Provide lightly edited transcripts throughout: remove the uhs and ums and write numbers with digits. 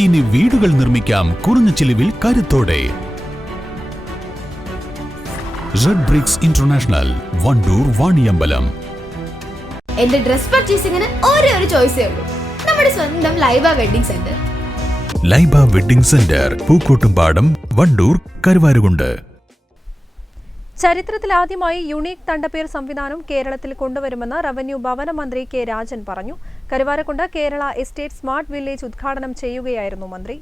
ഇനി വീടുകൾ നിർമ്മിക്കാം കുറഞ്ഞ ചിലവിൽ കരുത്തോടെ. Red bricks international, Wandoor, Vaniyambalam. എന്റെ ഡ്രസ് പർച്ചേസിംഗിന് ഒരേ ഒരു ചോയ്സേ ഉള്ളൂ, നമ്മുടെ സ്വന്തം Laiba wedding centre. Laiba wedding centre, Pookkottumpadam, Wandoor, Karuvarakundu. ചരിത്രത്തിലാദ്യമായി യുണീക് തണ്ടപ്പേർ സംവിധാനം കേരളത്തിൽ കൊണ്ടുവരുമെന്ന് റവന്യൂ ഭവന മന്ത്രി കെ രാജൻ പറഞ്ഞു. Karuvarakundu Kerala estate smart village ഉദ്ഘാടനം ചെയ്യുകയായിരുന്നു മന്ത്രി.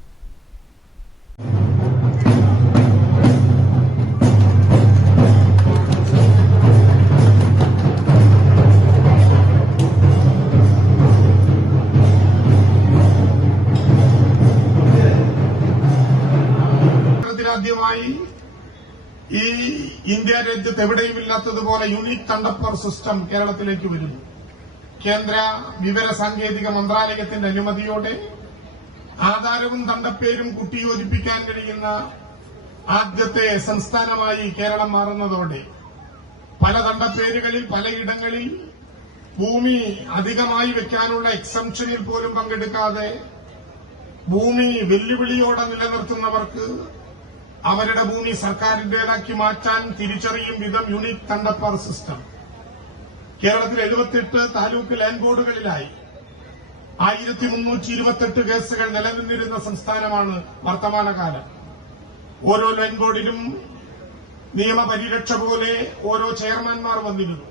ആദ്യമായി ഈ ഇന്ത്യ രാജ്യത്ത് എവിടെയും ഇല്ലാത്തതുപോലെ യുണീക് തണ്ടപ്പർ സിസ്റ്റം കേരളത്തിലേക്ക് വരുന്നു. കേന്ദ്ര വിവര സാങ്കേതിക മന്ത്രാലയത്തിന്റെ അനുമതിയോടെ ആധാരവും തണ്ടപ്പേരും കൂട്ടിയോജിപ്പിക്കാൻ കഴിയുന്ന ആദ്യത്തെ സംസ്ഥാനമായി കേരളം മാറുന്നതോടെ പല തണ്ടപ്പേരുകളിൽ പലയിടങ്ങളിൽ ഭൂമി അധികമായി വെക്കാനുള്ള എക്സംഷനിൽ പോലും പങ്കെടുക്കാതെ ഭൂമി വെല്ലുവിളിയോടെ നിലനിർത്തുന്നവർക്ക് അവരുടെ ഭൂമി സർക്കാരിന്റേതാക്കി മാറ്റാൻ തിരിച്ചറിയും വിധം യുണീക് തണ്ടപ്പർ സിസ്റ്റം കേരളത്തിൽ 78 താലൂക്ക് ലാൻഡ് ബോർഡുകളിലായി 1328 കേസുകൾ നിലനിന്നിരുന്ന സംസ്ഥാനമാണ് വർത്തമാനകാലം. ഓരോ ലാൻഡ് ബോർഡിലും നിയമപരിരക്ഷ പോലെ ഓരോ ചെയർമാൻമാർ വന്നിരുന്നു.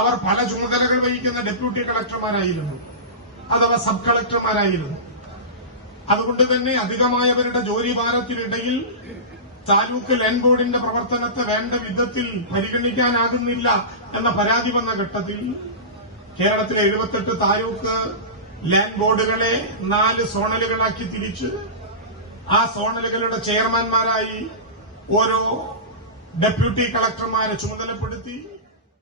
അവർ പല ചുമതലകൾ വഹിക്കുന്ന ഡെപ്യൂട്ടി കളക്ടർമാരായിരുന്നു, അഥവാ സബ് കളക്ടർമാരായിരുന്നു. അതുകൊണ്ട് തന്നെ അധികമായവരുടെ ജോലി ഭാരത്തിനിടയിൽ താലൂക്ക് ലാൻഡ് ബോർഡിന്റെ പ്രവർത്തനത്തെ വേണ്ട വിധത്തിൽ പരിഗണിക്കാനാകുന്നില്ല എന്ന പരാതി വന്ന ഘട്ടത്തിൽ കേരളത്തിലെ 78 താലൂക്ക് ലാൻഡ് ബോർഡുകളെ 4 സോണലുകളാക്കി തിരിച്ച് ആ സോണലുകളുടെ ചെയർമാൻമാരായി ഓരോ ഡെപ്യൂട്ടി കളക്ടർമാരെ ചുമതലപ്പെടുത്തി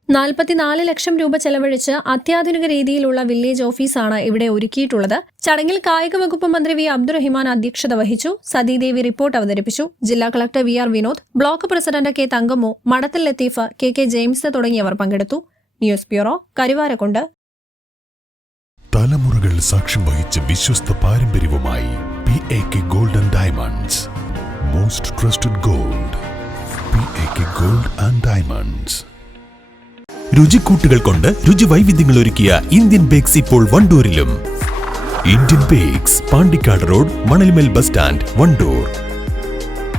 44 ലക്ഷം രൂപ ചെലവഴിച്ച് അത്യാധുനിക രീതിയിലുള്ള വില്ലേജ് ഓഫീസാണ് ഇവിടെ ഒരുക്കിയിട്ടുള്ളത്. ചടങ്ങിൽ കായിക വകുപ്പ് മന്ത്രി വി അബ്ദുറഹിമാൻ അധ്യക്ഷത വഹിച്ചു. സതീദേവി റിപ്പോർട്ട് അവതരിപ്പിച്ചു. ജില്ലാ collector V R Vinod, block president K Thankammu, Madathil Latheef, K K James തുടങ്ങിയവർ പങ്കെടുത്തു. News bureau, Karuvarakundu. തലമുറകൾ സാക്ഷ്യം വഹിച്ച വിശ്വസ്ത പാരമ്പര്യവുമായി PAK gold and diamonds. Most trusted gold, PAK gold and diamonds. രുചിക്കൂട്ടുകൾ കൊണ്ട് രുചി വൈവിധ്യങ്ങൾ ഒരുക്കിയ ഇന്ത്യൻ ബേക്സ് ഇപ്പോൾ വണ്ടൂരിലും. Indian bakes, Pandikkad road, Manalmel bus stand, Wandoor.